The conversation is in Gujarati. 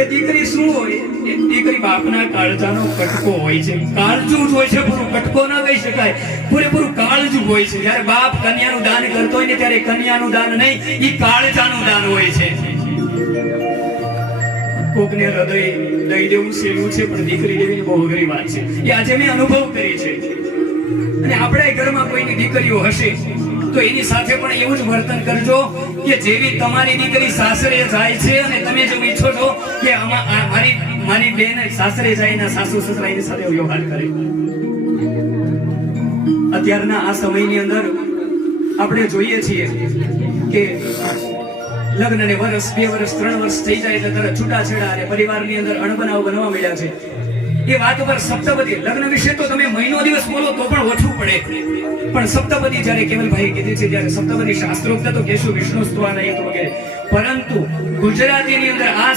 એ દીકરી શું હોય? એ દીકરી બાપના કાળજાનો કટકો હોય છે. કાળજું જ હોય છે, પૂરું કટકો ના કહી શકાય, પૂરેપૂરું કાળજું હોય છે. જ્યારે બાપ કન્યાનું દાન કરતો હોય ને ત્યારે કન્યાનું દાન નહીં, એ કાળજાનું દાન હોય છે. કોકને હૃદય દઈ દેવું સહેલું છે, પણ દીકરી દેવી બહુ અઘરી વાત છે. એ આજે મેં અનુભવ કરી છે. અને આપણા ઘરમાં કોઈની દીકરીઓ હશે તો એની સાથે પણ એવું જ વર્તન કરજો કે જેવી તમારી દીકરી સાસરે જાય છે અને તમે જેમ ઈચ્છો છો કે મારી બેન સાસરે જાય, સાસુ સસરા એની સાથે વ્યવહાર કરે. અત્યારના આ સમયની અંદર આપણે જોઈએ છીએ કે લગ્નને વર્ષ, 2 વર્ષ, 3 વર્ષ થઈ જાય એટલે તરત છૂટાછેડા અને પરિવારની અંદર અણબનાવ બનવા મળ્યા છે. એ વાત પર સપ્તપદી લગ્ન વિશે તો તમે મહિનો દિવસ બોલો તો પણ ઓછું પડે, પણ સપ્તપદી જ્યારે કેવલભાઈ કીધી છે ત્યારે સપ્તપદી શાસ્ત્રોક્ત તો કેશુ વિષ્ણુ સ્તુવાનયત વગેરે, પરંતુ ગુજરાતીની અંદર આ